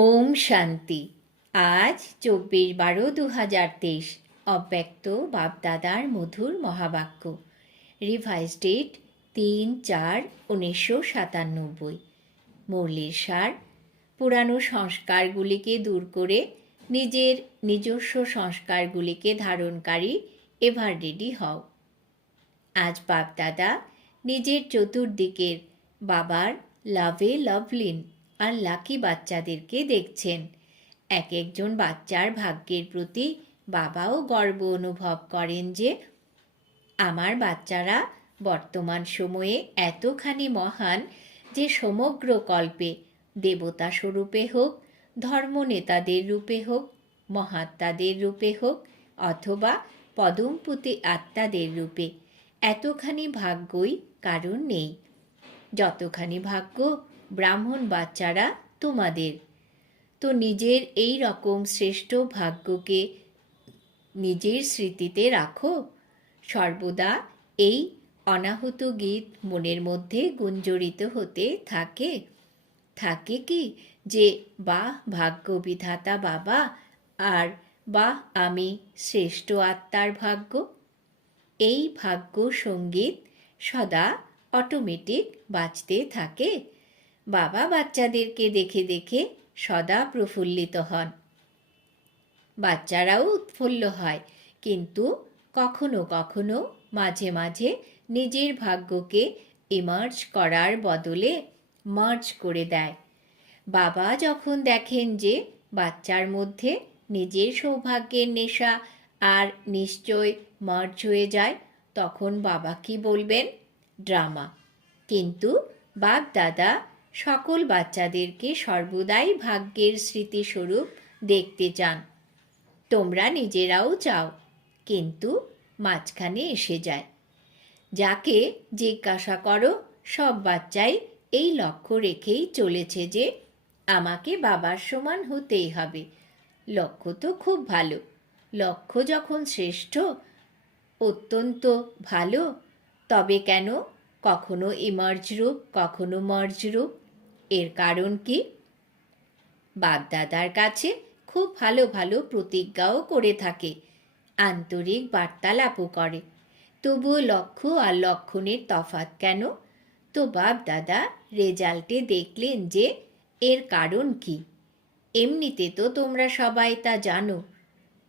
ওম শান্তি আজ চব্বিশ বারো দু হাজার তেইশ অব্যক্ত বাপদাদার মধুর মহাবাক্য রিভাইজ ডেট তিন চার উনিশশো সাতানব্বই মুরলির সার পুরানো সংস্কারগুলিকে দূর করে নিজের নিজস্ব সংস্কারগুলিকে ধারণকারী এভার রেডি হও আজ বাপদাদা নিজের চতুর্দিকের বাবার লাভে লাভলিন আর লাকি বাচ্চাদেরকে দেখছেন এক একজন বাচ্চার ভাগ্যের প্রতি বাবাও গর্ব অনুভব করেন যে আমার বাচ্চারা বর্তমান সময়ে এতখানি মহান যে সমগ্র কল্পে দেবতা স্বরূপে হোক ধর্মনেতাদের রূপে হোক মহাত্মাদের রূপে হোক অথবা পদমপুতি আত্মাদের রূপে এতখানি ভাগ্যই কারণ নেই যতখানি ভাগ্য ব্রাহ্মণ বাচ্চারা তোমাদের তো নিজের এই রকম শ্রেষ্ঠ ভাগ্যকে নিজের স্মৃতিতে রাখো সর্বদা এই অনাহত গীত মনের মধ্যে গুঞ্জরিত হতে থাকে থাকে কি যে বা ভাগ্য বিধাতা বাবা আর বা আমি শ্রেষ্ঠ আত্মার ভাগ্য এই ভাগ্য সঙ্গীত সদা অটোমেটিক বাঁচতে থাকে বাবা বাচ্চাদেরকে দেখে দেখে সদা প্রফুল্লিত হন বাচ্চারাও উৎফুল্ল হয় কিন্তু কখনো কখনো মাঝে মাঝে নিজের ভাগ্যকে ইমার্জ করার বদলে মার্জ করে দেয় বাবা যখন দেখেন যে বাচ্চার মধ্যে নিজের সৌভাগ্যের নেশা আর নিশ্চয় মার্জ হয়ে যায় তখন বাবা কি বলবেন ড্রামা কিন্তু বাপ দাদা সকল বাচ্চাদেরকে সর্বদাই ভাগ্যের স্মৃতিস্বরূপ দেখতে চান তোমরা নিজেরাও চাও কিন্তু মাঝখানে এসে যায় যাকে জিজ্ঞাসা করো সব বাচ্চাই এই লক্ষ্য রেখেই চলেছে যে আমাকে বাবার সমান হতেই হবে লক্ষ্য তো খুব ভালো লক্ষ্য যখন শ্রেষ্ঠ অত্যন্ত ভালো তবে কেন কখনো রূপ কখনো রূপ এর কারণ কি বাপদাদার কাছে খুব ভালো ভালো প্রতিজ্ঞাও করে থাকে আন্তরিক বার্তালাপও করে তবুও লক্ষ্য আর লক্ষণের তফাত কেন তো বাপ দাদা রেজাল্টে দেখলেন যে এর কারণ কি এমনিতে তো তোমরা সবাই তা জানো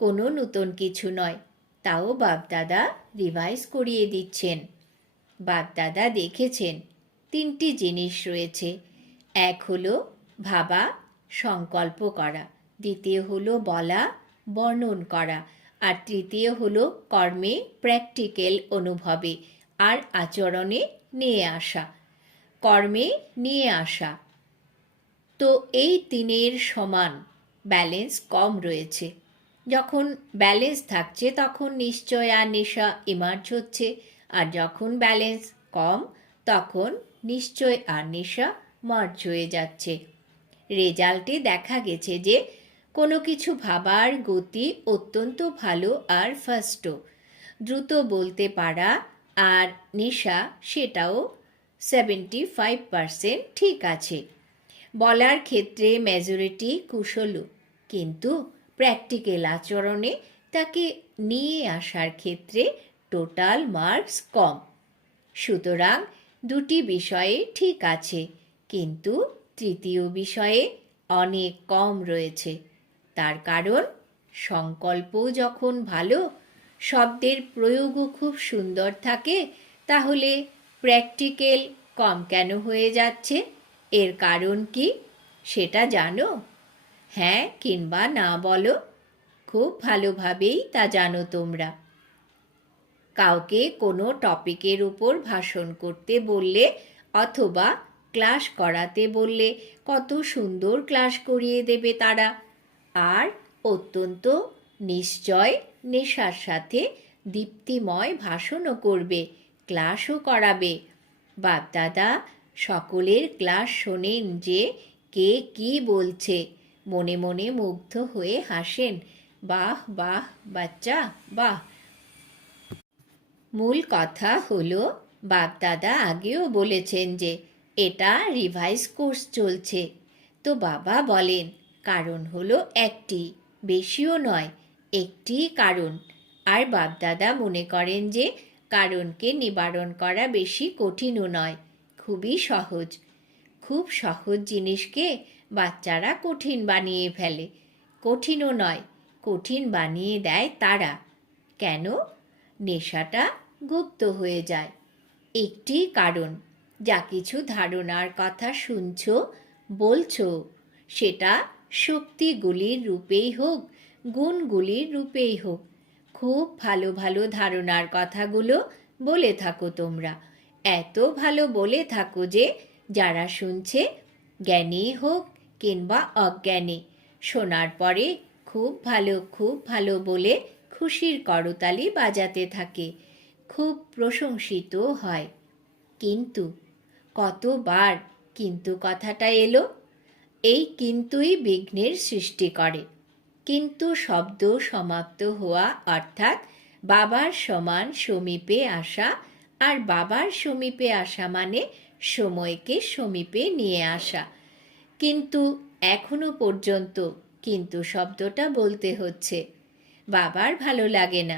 কোনো নতুন কিছু নয় তাও বাপদাদা রিভাইজ করিয়ে দিচ্ছেন বাপদাদা দেখেছেন তিনটি জিনিস রয়েছে এক হলো ভাবা সংকল্প করা দ্বিতীয় হলো বলা বর্ণন করা আর তৃতীয় হলো কর্মে প্র্যাকটিক্যাল অনুভবে আর আচরণে নিয়ে আসা কর্মে নিয়ে আসা তো এই তিনের সমান ব্যালেন্স কম রয়েছে যখন ব্যালেন্স থাকছে তখন নিশ্চয় আর নেশা ইমার্জ হচ্ছে আর যখন ব্যালেন্স কম তখন নিশ্চয় আর নেশা মার্চ হয়ে যাচ্ছে রেজাল্টে দেখা গেছে যে কোনো কিছু ভাবার গতি অত্যন্ত ভালো আর ফাস্টও দ্রুত বলতে পারা আর নেশা সেটাও সেভেন্টি ফাইভ পারসেন্ট ঠিক আছে বলার ক্ষেত্রে মেজরিটি কুশলও কিন্তু প্র্যাকটিক্যাল আচরণে তাকে নিয়ে আসার ক্ষেত্রে টোটাল মার্কস কম সুতরাং দুটি বিষয়ে ঠিক আছে কিন্তু তৃতীয় বিষয়ে অনেক কম রয়েছে তার কারণ সংকল্পও যখন ভালো শব্দের প্রয়োগও খুব সুন্দর থাকে তাহলে প্র্যাকটিক্যাল কম কেন হয়ে যাচ্ছে এর কারণ কি সেটা জানো হ্যাঁ কিংবা না বলো খুব ভালোভাবেই তা জানো তোমরা কাউকে কোনো টপিকের উপর ভাষণ করতে বললে অথবা ক্লাস করাতে বললে কত সুন্দর ক্লাস করিয়ে দেবে তারা আর অত্যন্ত নিশ্চয় নেশার সাথে দীপ্তিময় ভাষণও করবে ক্লাসও করাবে বাপদাদা সকলের ক্লাস শোনেন যে কে কি বলছে মনে মনে মুগ্ধ হয়ে হাসেন বাহ বাহ বাচ্চা বাহ মূল কথা হলো বাপদাদা আগেও বলেছেন যে এটা রিভাইজ কোর্স চলছে তো বাবা বলেন কারণ হলো একটি বেশিও নয় একটি কারণ আর বাপদাদা মনে করেন যে কারণকে নিবারণ করা বেশি কঠিনও নয় খুবই সহজ খুব সহজ জিনিসকে বাচ্চারা কঠিন বানিয়ে ফেলে কঠিনও নয় কঠিন বানিয়ে দেয় তারা কেন নেশাটা গুপ্ত হয়ে যায় একটি কারণ যা কিছু ধারণার কথা শুনছ বলছ সেটা শক্তিগুলির রূপেই হোক গুণগুলির রূপেই হোক খুব ভালো ভালো ধারণার কথাগুলো বলে থাকো তোমরা এত ভালো বলে থাকো যে যারা শুনছে জ্ঞানী হোক কিংবা অজ্ঞানী শোনার পরে খুব ভালো খুব ভালো বলে খুশির করতালি বাজাতে থাকে খুব প্রশংসিত হয় কিন্তু কতবার কিন্তু কথাটা এলো এই কিন্তুই বিঘ্নের সৃষ্টি করে কিন্তু শব্দ সমাপ্ত হওয়া অর্থাৎ বাবার সমান সমীপে আসা আর বাবার সমীপে আসা মানে সময়কে সমীপে নিয়ে আসা কিন্তু এখনো পর্যন্ত কিন্তু শব্দটা বলতে হচ্ছে বাবার ভালো লাগে না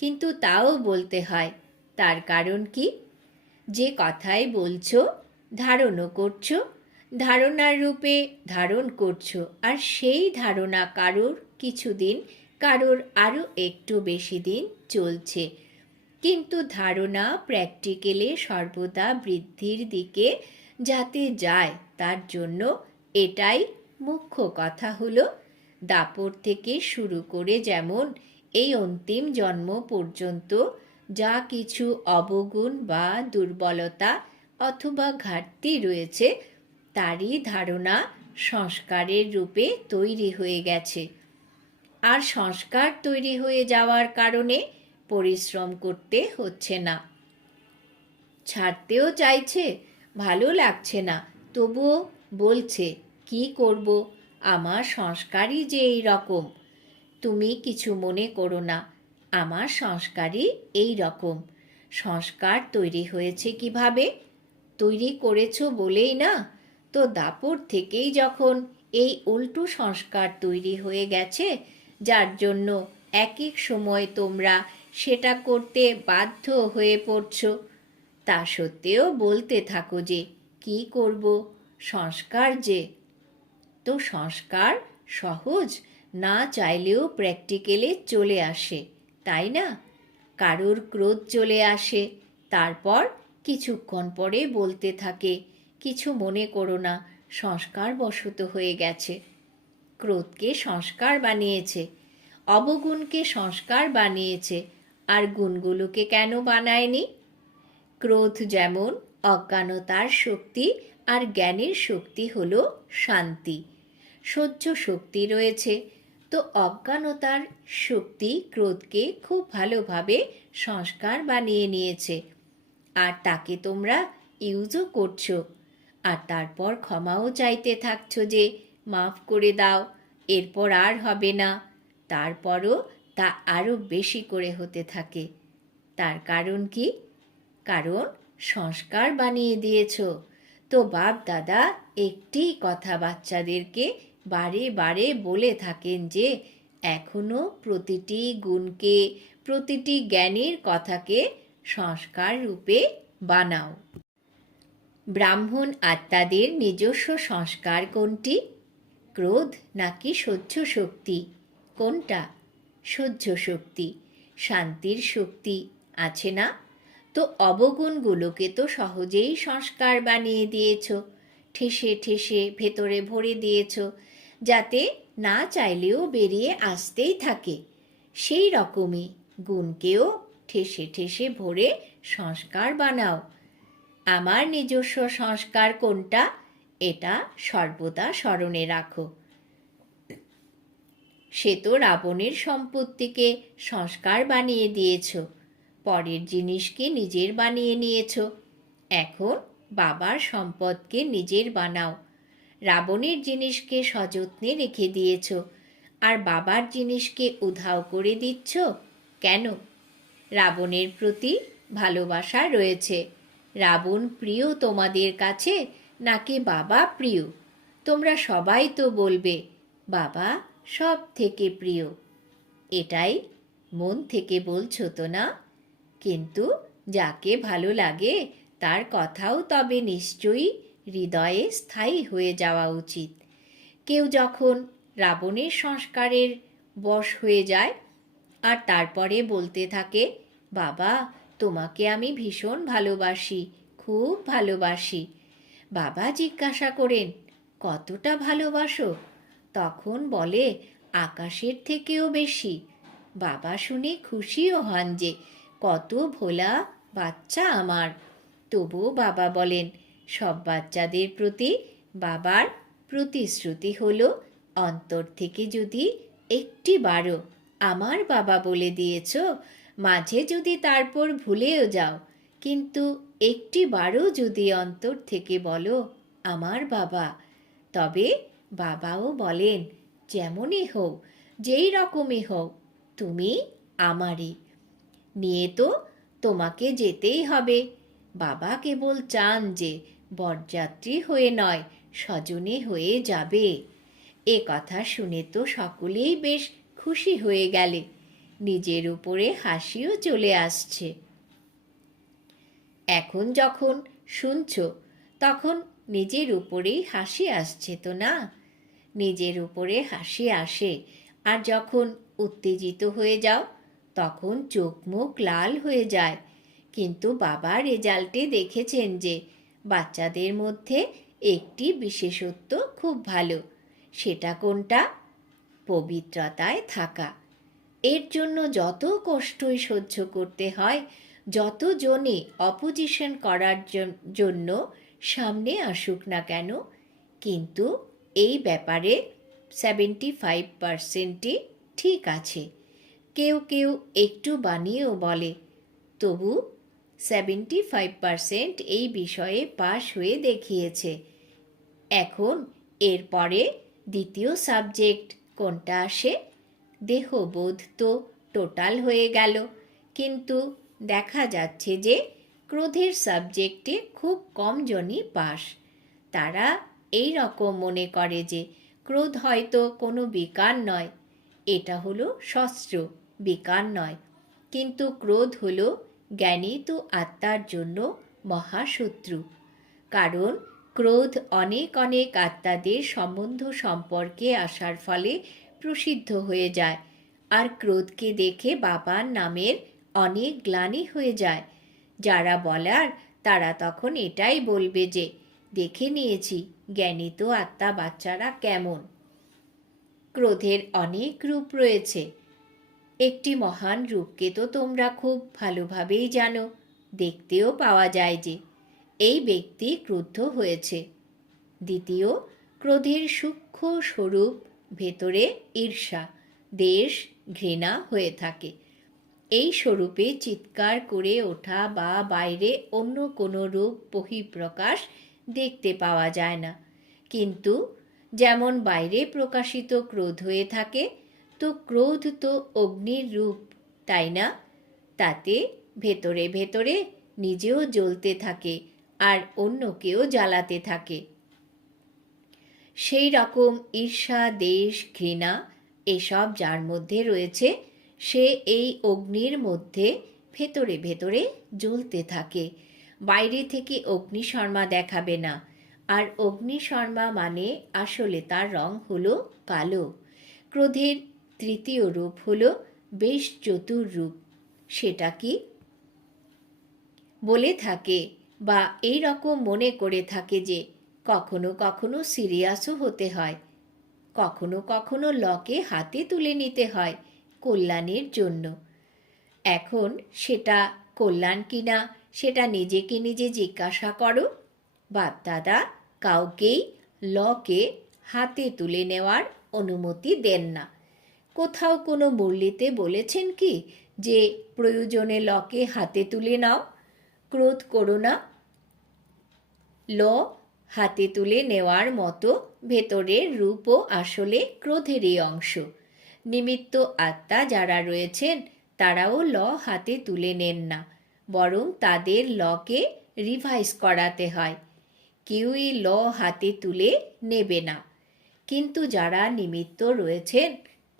কিন্তু তাও বলতে হয় তার কারণ কি যে কথাই বলছো ধারণও করছো ধারণার রূপে ধারণ করছো আর সেই ধারণা কারোর কিছুদিন কারোর আরও একটু বেশি দিন চলছে কিন্তু ধারণা প্র্যাকটিক্যালে সর্বদা বৃদ্ধির দিকে যাতে যায় তার জন্য এটাই মুখ্য কথা হলো দাপর থেকে শুরু করে যেমন এই অন্তিম জন্ম পর্যন্ত যা কিছু অবগুণ বা দুর্বলতা অথবা ঘাটতি রয়েছে তারই ধারণা সংস্কারের রূপে তৈরি হয়ে গেছে আর সংস্কার তৈরি হয়ে যাওয়ার কারণে পরিশ্রম করতে হচ্ছে না ছাড়তেও চাইছে ভালো লাগছে না তবুও বলছে কি করব আমার সংস্কারই যে এই রকম তুমি কিছু মনে করো না আমার সংস্কারই এই রকম সংস্কার তৈরি হয়েছে কিভাবে তৈরি করেছ বলেই না তো দাপর থেকেই যখন এই উল্টো সংস্কার তৈরি হয়ে গেছে যার জন্য এক এক সময় তোমরা সেটা করতে বাধ্য হয়ে পড়ছ তা সত্ত্বেও বলতে থাকো যে কি করব সংস্কার যে তো সংস্কার সহজ না চাইলেও প্র্যাকটিক্যালে চলে আসে তাই না কারোর ক্রোধ চলে আসে তারপর কিছুক্ষণ পরে বলতে থাকে কিছু মনে করো না সংস্কার বশত হয়ে গেছে ক্রোধকে সংস্কার বানিয়েছে অবগুণকে সংস্কার বানিয়েছে আর গুণগুলোকে কেন বানায়নি ক্রোধ যেমন অজ্ঞানতার শক্তি আর জ্ঞানের শক্তি হল শান্তি সহ্য শক্তি রয়েছে তো অজ্ঞানতার শক্তি ক্রোধকে খুব ভালোভাবে সংস্কার বানিয়ে নিয়েছে আর তাকে তোমরা ইউজও করছো আর তারপর ক্ষমাও চাইতে থাকছো যে মাফ করে দাও এরপর আর হবে না তারপরও তা আরও বেশি করে হতে থাকে তার কারণ কি কারণ সংস্কার বানিয়ে দিয়েছ তো বাপ দাদা একটি কথা বাচ্চাদেরকে বারে বারে বলে থাকেন যে এখনও প্রতিটি গুণকে প্রতিটি জ্ঞানের কথাকে সংস্কার রূপে বানাও ব্রাহ্মণ আত্মাদের নিজস্ব সংস্কার কোনটি ক্রোধ নাকি সহ্য শক্তি কোনটা সহ্য শক্তি শান্তির শক্তি আছে না তো অবগুণগুলোকে তো সহজেই সংস্কার বানিয়ে দিয়েছ ঠেসে ঠেসে ভেতরে ভরে দিয়েছ যাতে না চাইলেও বেরিয়ে আসতেই থাকে সেই রকমই গুণকেও ঠেসে ঠেসে ভরে সংস্কার বানাও আমার নিজস্ব সংস্কার কোনটা এটা সর্বদা স্মরণে রাখো সে তো রাবণের সম্পত্তিকে সংস্কার বানিয়ে দিয়েছ পরের জিনিসকে নিজের বানিয়ে নিয়েছ এখন বাবার সম্পদকে নিজের বানাও রাবণের জিনিসকে সযত্নে রেখে দিয়েছ আর বাবার জিনিসকে উধাও করে দিচ্ছ কেন রাবণের প্রতি ভালোবাসা রয়েছে রাবণ প্রিয় তোমাদের কাছে নাকি বাবা প্রিয় তোমরা সবাই তো বলবে বাবা সব থেকে প্রিয় এটাই মন থেকে বলছো তো না কিন্তু যাকে ভালো লাগে তার কথাও তবে নিশ্চয়ই হৃদয়ে স্থায়ী হয়ে যাওয়া উচিত কেউ যখন রাবণের সংস্কারের বশ হয়ে যায় আর তারপরে বলতে থাকে বাবা তোমাকে আমি ভীষণ ভালোবাসি খুব ভালোবাসি বাবা জিজ্ঞাসা করেন কতটা ভালোবাসো তখন বলে আকাশের থেকেও বেশি বাবা শুনে খুশিও হন যে কত ভোলা বাচ্চা আমার তবুও বাবা বলেন সব বাচ্চাদের প্রতি বাবার প্রতিশ্রুতি হলো অন্তর থেকে যদি একটি বারো আমার বাবা বলে দিয়েছ মাঝে যদি তারপর ভুলেও যাও কিন্তু একটি বারো যদি অন্তর থেকে বলো আমার বাবা তবে বাবাও বলেন যেমনই হোক যেই রকমই হোক তুমি আমারই নিয়ে তো তোমাকে যেতেই হবে বাবা কেবল চান যে বরযাত্রী হয়ে নয় স্বজনে হয়ে যাবে এ কথা শুনে তো সকলেই বেশ খুশি হয়ে গেলে নিজের উপরে হাসিও চলে আসছে এখন যখন শুনছ তখন নিজের উপরেই হাসি আসছে তো না নিজের উপরে হাসি আসে আর যখন উত্তেজিত হয়ে যাও তখন চোখ মুখ লাল হয়ে যায় কিন্তু বাবা রেজাল্টে দেখেছেন যে বাচ্চাদের মধ্যে একটি বিশেষত্ব খুব ভালো সেটা কোনটা পবিত্রতায় থাকা এর জন্য যত কষ্টই সহ্য করতে হয় যত জনে অপোজিশন করার জন্য সামনে আসুক না কেন কিন্তু এই ব্যাপারে সেভেন্টি ফাইভ পার্সেন্টই ঠিক আছে কেউ কেউ একটু বানিয়েও বলে তবু সেভেন্টি ফাইভ পারসেন্ট এই বিষয়ে পাশ হয়ে দেখিয়েছে এখন এরপরে দ্বিতীয় সাবজেক্ট কোনটা আসে দেহবোধ তো টোটাল হয়ে গেল কিন্তু দেখা যাচ্ছে যে ক্রোধের সাবজেক্টে খুব কম জনই পাস তারা এই রকম মনে করে যে ক্রোধ হয়তো কোনো বিকার নয় এটা হলো শস্ত্র বিকার নয় কিন্তু ক্রোধ হলো জ্ঞানী তো আত্মার জন্য মহাশত্রু কারণ ক্রোধ অনেক অনেক আত্মাদের সম্বন্ধ সম্পর্কে আসার ফলে প্রসিদ্ধ হয়ে যায় আর ক্রোধকে দেখে বাবার নামের অনেক গ্লানি হয়ে যায় যারা বলার তারা তখন এটাই বলবে যে দেখে নিয়েছি জ্ঞানী তো আত্মা বাচ্চারা কেমন ক্রোধের অনেক রূপ রয়েছে একটি মহান রূপকে তো তোমরা খুব ভালোভাবেই জানো দেখতেও পাওয়া যায় যে এই ব্যক্তি ক্রুদ্ধ হয়েছে দ্বিতীয় ক্রোধের সূক্ষ্ম স্বরূপ ভেতরে ঈর্ষা দেশ ঘৃণা হয়ে থাকে এই স্বরূপে চিৎকার করে ওঠা বা বাইরে অন্য কোনো রূপ বহিঃপ্রকাশ দেখতে পাওয়া যায় না কিন্তু যেমন বাইরে প্রকাশিত ক্রোধ হয়ে থাকে তো ক্রোধ তো অগ্নির রূপ তাই না তাতে ভেতরে ভেতরে নিজেও জ্বলতে থাকে আর অন্যকেও জ্বালাতে থাকে সেই রকম ঈর্ষা দেশ ঘৃণা এসব যার মধ্যে রয়েছে সে এই অগ্নির মধ্যে ভেতরে ভেতরে জ্বলতে থাকে বাইরে থেকে অগ্নিশর্মা দেখাবে না আর অগ্নিশর্মা মানে আসলে তার রং হলো কালো ক্রোধের তৃতীয় রূপ হল বেশ চতুর রূপ সেটা কি বলে থাকে বা এই রকম মনে করে থাকে যে কখনো কখনো সিরিয়াসও হতে হয় কখনো কখনো লকে হাতে তুলে নিতে হয় কল্যাণের জন্য এখন সেটা কল্যাণ কিনা সেটা নিজেকে নিজে জিজ্ঞাসা করো বাপ দাদা কাউকেই লকে হাতে তুলে নেওয়ার অনুমতি দেন না কোথাও কোনো মুরলিতে বলেছেন কি যে প্রয়োজনে লকে হাতে তুলে নাও ক্রোধ করো না ল হাতে তুলে নেওয়ার মতো ভেতরের রূপও আসলে ক্রোধেরই অংশ নিমিত্ত আত্মা যারা রয়েছেন তারাও ল হাতে তুলে নেন না বরং তাদের লকে রিভাইজ করাতে হয় কেউই ল হাতে তুলে নেবে না কিন্তু যারা নিমিত্ত রয়েছেন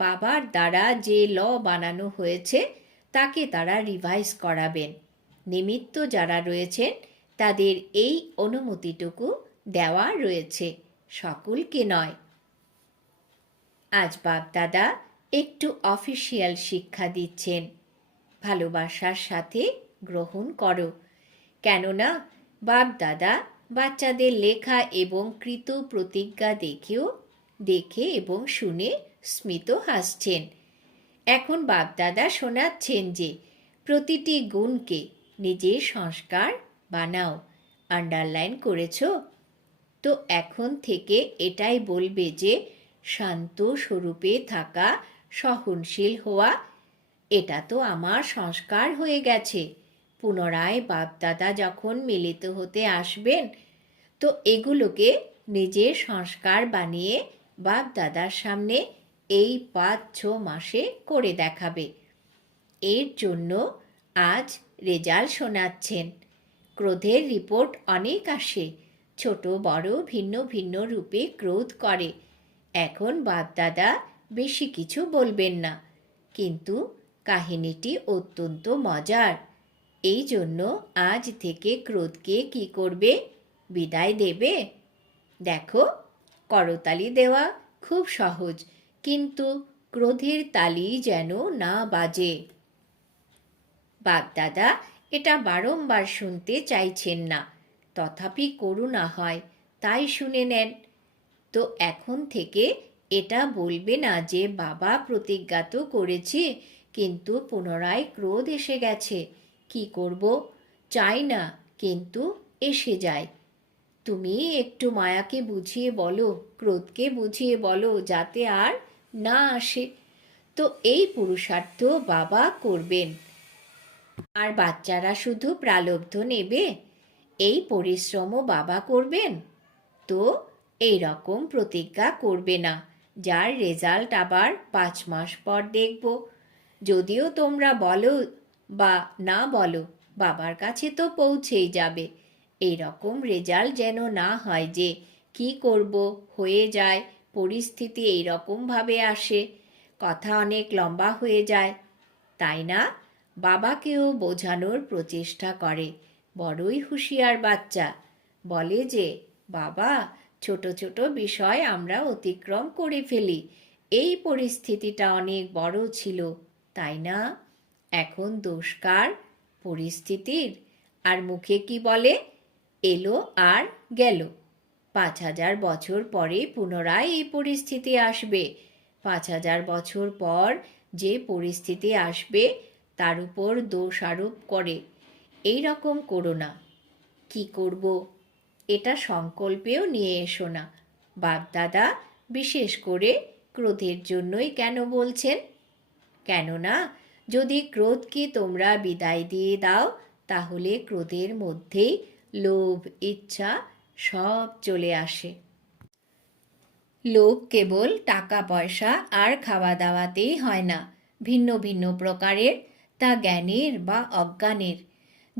বাবার দ্বারা যে ল বানানো হয়েছে তাকে তারা রিভাইজ করাবেন নিমিত্ত যারা রয়েছেন তাদের এই অনুমতিটুকু দেওয়া রয়েছে সকলকে নয় আজ বাপদাদা একটু অফিসিয়াল শিক্ষা দিচ্ছেন ভালোবাসার সাথে গ্রহণ করো কেননা বাপদাদা বাচ্চাদের লেখা এবং কৃত প্রতিজ্ঞা দেখেও দেখে এবং শুনে স্মিত হাসছেন এখন বাপদাদা শোনাচ্ছেন যে প্রতিটি গুণকে নিজের সংস্কার বানাও আন্ডারলাইন করেছ তো এখন থেকে এটাই বলবে যে শান্ত স্বরূপে থাকা সহনশীল হওয়া এটা তো আমার সংস্কার হয়ে গেছে পুনরায় বাপদাদা যখন মিলিত হতে আসবেন তো এগুলোকে নিজের সংস্কার বানিয়ে বাপদাদার সামনে এই পাঁচ ছ মাসে করে দেখাবে এর জন্য আজ রেজাল্ট শোনাচ্ছেন ক্রোধের রিপোর্ট অনেক আসে ছোট বড় ভিন্ন ভিন্ন রূপে ক্রোধ করে এখন বাপদাদা বেশি কিছু বলবেন না কিন্তু কাহিনীটি অত্যন্ত মজার এই জন্য আজ থেকে ক্রোধকে কি করবে বিদায় দেবে দেখো করতালি দেওয়া খুব সহজ কিন্তু ক্রোধের তালি যেন না বাজে বাপদাদা এটা বারংবার শুনতে চাইছেন না তথাপি করুণা হয় তাই শুনে নেন তো এখন থেকে এটা বলবে না যে বাবা প্রতিজ্ঞা তো করেছে কিন্তু পুনরায় ক্রোধ এসে গেছে কি করব চাই না কিন্তু এসে যায় তুমি একটু মায়াকে বুঝিয়ে বলো ক্রোধকে বুঝিয়ে বলো যাতে আর না আসে তো এই পুরুষার্থ বাবা করবেন আর বাচ্চারা শুধু প্রালব্ধ নেবে এই পরিশ্রমও বাবা করবেন তো এই রকম প্রতিজ্ঞা করবে না যার রেজাল্ট আবার পাঁচ মাস পর দেখব যদিও তোমরা বলো বা না বলো বাবার কাছে তো পৌঁছেই যাবে এই রকম রেজাল্ট যেন না হয় যে কি করব হয়ে যায় পরিস্থিতি এই আসে কথা অনেক লম্বা হয়ে যায় তাই না বাবাকেও বোঝানোর প্রচেষ্টা করে বড়ই হুঁশিয়ার বাচ্চা বলে যে বাবা ছোট ছোট বিষয় আমরা অতিক্রম করে ফেলি এই পরিস্থিতিটা অনেক বড় ছিল তাই না এখন দোষকার পরিস্থিতির আর মুখে কি বলে এলো আর গেল পাঁচ হাজার বছর পরে পুনরায় এই পরিস্থিতি আসবে পাঁচ হাজার বছর পর যে পরিস্থিতি আসবে তার উপর দোষ আরোপ করে এই রকম করো না কী করব এটা সংকল্পেও নিয়ে এসো না বাপদাদা বিশেষ করে ক্রোধের জন্যই কেন বলছেন কেননা যদি ক্রোধকে তোমরা বিদায় দিয়ে দাও তাহলে ক্রোধের মধ্যেই লোভ ইচ্ছা সব চলে আসে লোভ কেবল টাকা পয়সা আর খাওয়া দাওয়াতেই হয় না ভিন্ন ভিন্ন প্রকারের তা জ্ঞানের বা অজ্ঞানের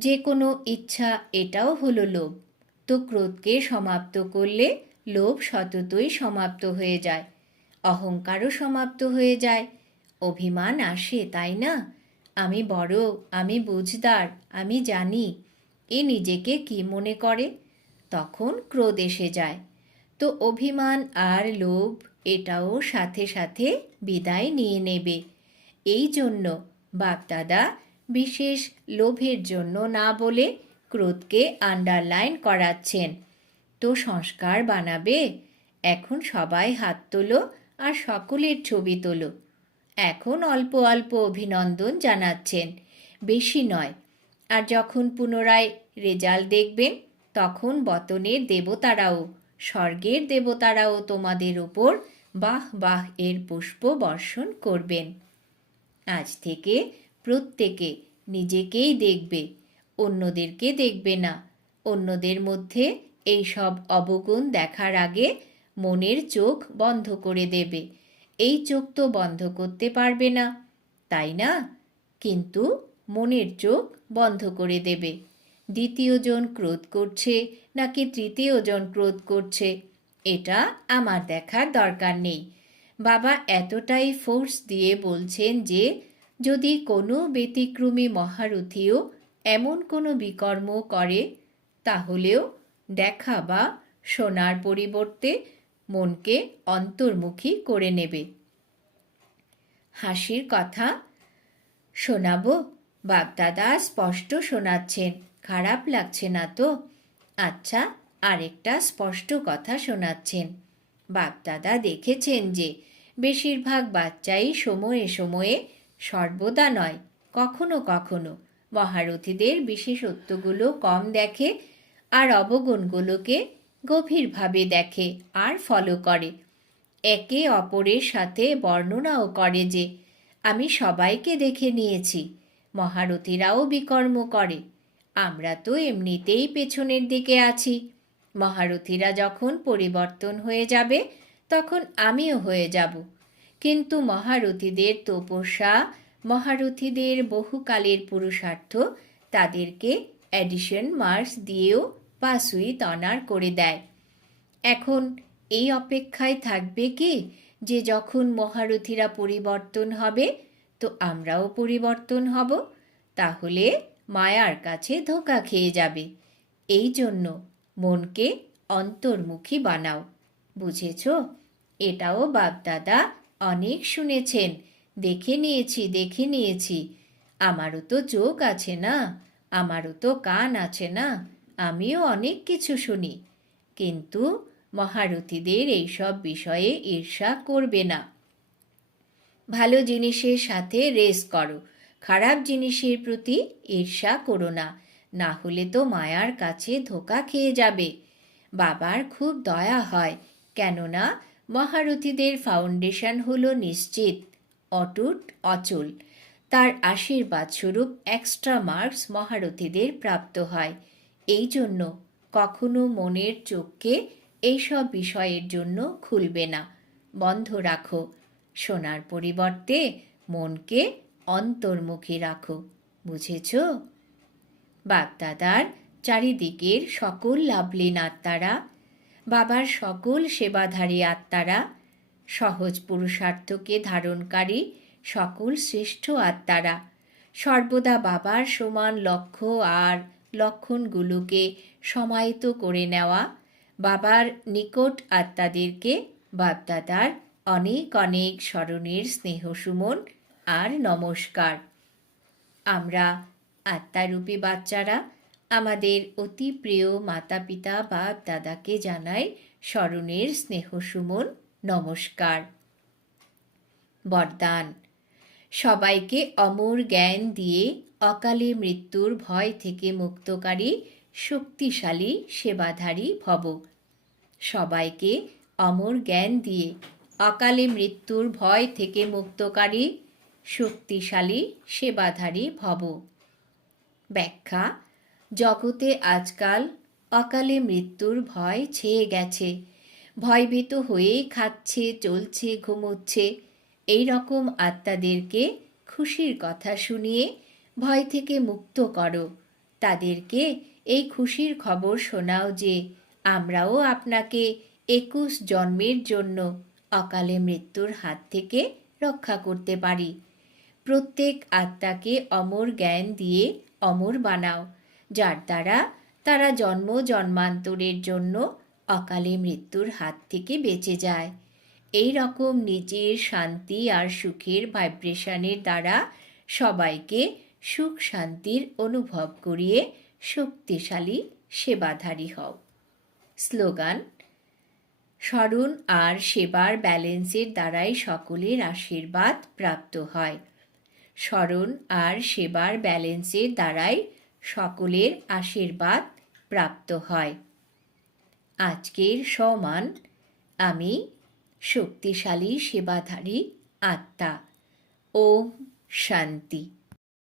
যে কোনো ইচ্ছা এটাও হলো লোভ তো ক্রোধকে সমাপ্ত করলে লোভ সততই সমাপ্ত হয়ে যায় অহংকারও সমাপ্ত হয়ে যায় অভিমান আসে তাই না আমি বড় আমি বুঝদার আমি জানি এ নিজেকে কি মনে করে তখন ক্রোধ এসে যায় তো অভিমান আর লোভ এটাও সাথে সাথে বিদায় নিয়ে নেবে এই জন্য বাপদাদা বিশেষ লোভের জন্য না বলে ক্রোধকে আন্ডারলাইন করাচ্ছেন তো সংস্কার বানাবে এখন সবাই হাত তোলো আর সকলের ছবি তোলো এখন অল্প অল্প অভিনন্দন জানাচ্ছেন বেশি নয় আর যখন পুনরায় রেজাল্ট দেখবেন তখন বতনের দেবতারাও স্বর্গের দেবতারাও তোমাদের ওপর বাহ বাহ এর পুষ্প বর্ষণ করবেন আজ থেকে প্রত্যেকে নিজেকেই দেখবে অন্যদেরকে দেখবে না অন্যদের মধ্যে এই সব অবগুণ দেখার আগে মনের চোখ বন্ধ করে দেবে এই চোখ তো বন্ধ করতে পারবে না তাই না কিন্তু মনের চোখ বন্ধ করে দেবে দ্বিতীয় জন ক্রোধ করছে নাকি তৃতীয় জন ক্রোধ করছে এটা আমার দেখার দরকার নেই বাবা এতটাই ফোর্স দিয়ে বলছেন যে যদি কোনো ব্যতিক্রমী মহারথীও এমন কোনো বিকর্ম করে তাহলেও দেখা বা শোনার পরিবর্তে মনকে অন্তর্মুখী করে নেবে হাসির কথা শোনাবো বাপদাদা স্পষ্ট শোনাচ্ছেন খারাপ লাগছে না তো আচ্ছা আরেকটা স্পষ্ট কথা শোনাচ্ছেন বাপদাদা দেখেছেন যে বেশিরভাগ বাচ্চাই সময়ে সময়ে সর্বদা নয় কখনো কখনো মহারথীদের বিশেষত্বগুলো কম দেখে আর অবগুণগুলোকে গভীরভাবে দেখে আর ফলো করে একে অপরের সাথে বর্ণনাও করে যে আমি সবাইকে দেখে নিয়েছি মহারথীরাও বিকর্ম করে আমরা তো এমনিতেই পেছনের দিকে আছি মহারথীরা যখন পরিবর্তন হয়ে যাবে তখন আমিও হয়ে যাব কিন্তু মহারথীদের তপস্যা মহারথীদের বহুকালের পুরুষার্থ তাদেরকে অ্যাডিশন মার্কস দিয়েও পাসুইত তনার করে দেয় এখন এই অপেক্ষায় থাকবে কি যে যখন মহারথীরা পরিবর্তন হবে তো আমরাও পরিবর্তন হব তাহলে মায়ার কাছে ধোকা খেয়ে যাবে এই জন্য মনকে অন্তর্মুখী বানাও বুঝেছ এটাও বাপদাদা অনেক শুনেছেন দেখে নিয়েছি দেখে নিয়েছি আমারও তো চোখ আছে না আমারও তো কান আছে না আমিও অনেক কিছু শুনি কিন্তু মহারথীদের এইসব বিষয়ে ঈর্ষা করবে না ভালো জিনিসের সাথে রেস করো খারাপ জিনিসের প্রতি ঈর্ষা করো না না হলে তো মায়ার কাছে ধোকা খেয়ে যাবে বাবার খুব দয়া হয় কেননা মহারথীদের ফাউন্ডেশন হলো নিশ্চিত অটুট অচল তার আশীর্বাদ স্বরূপ এক্সট্রা মার্কস মহারথীদের প্রাপ্ত হয় এই জন্য কখনো মনের চোখকে এইসব বিষয়ের জন্য খুলবে না বন্ধ রাখো সোনার পরিবর্তে মনকে অন্তর্মুখী রাখো বুঝেছ বাপদাদার চারিদিকের সকল লাভলীন আত্মারা বাবার সকল সেবাধারী আত্মারা সহজ পুরুষার্থকে ধারণকারী সকল শ্রেষ্ঠ আত্মারা সর্বদা বাবার সমান লক্ষ্য আর লক্ষণগুলোকে সমাহিত করে নেওয়া বাবার নিকট আত্মাদেরকে বাপদাদার অনেক অনেক স্মরণের স্নেহ সুমন আর নমস্কার আমরা আত্মারূপী বাচ্চারা আমাদের অতি প্রিয় মাতা পিতা বাপ দাদাকে জানাই স্মরণের স্নেহ সুমন নমস্কার বরদান সবাইকে অমর জ্ঞান দিয়ে অকালে মৃত্যুর ভয় থেকে মুক্তকারী শক্তিশালী সেবাধারী ভব সবাইকে অমর জ্ঞান দিয়ে অকালে মৃত্যুর ভয় থেকে মুক্তকারী শক্তিশালী সেবাধারী ভব ব্যাখ্যা জগতে আজকাল অকালে মৃত্যুর ভয় ছেয়ে গেছে ভয়ভীত হয়ে খাচ্ছে চলছে ঘুমোচ্ছে এই রকম আত্মাদেরকে খুশির কথা শুনিয়ে ভয় থেকে মুক্ত করো তাদেরকে এই খুশির খবর শোনাও যে আমরাও আপনাকে একুশ জন্মের জন্য অকালে মৃত্যুর হাত থেকে রক্ষা করতে পারি প্রত্যেক আত্মাকে অমর জ্ঞান দিয়ে অমর বানাও যার দ্বারা তারা জন্ম জন্মান্তরের জন্য অকালে মৃত্যুর হাত থেকে বেঁচে যায় এই রকম নিজের শান্তি আর সুখের ভাইব্রেশনের দ্বারা সবাইকে সুখ শান্তির অনুভব করিয়ে শক্তিশালী সেবাধারী হও স্লোগান স্মরণ আর সেবার ব্যালেন্সের দ্বারাই সকলের আশীর্বাদ প্রাপ্ত হয় স্মরণ আর সেবার ব্যালেন্সের দ্বারাই সকলের আশীর্বাদ প্রাপ্ত হয় আজকের সমান আমি শক্তিশালী সেবাধারী আত্মা ও শান্তি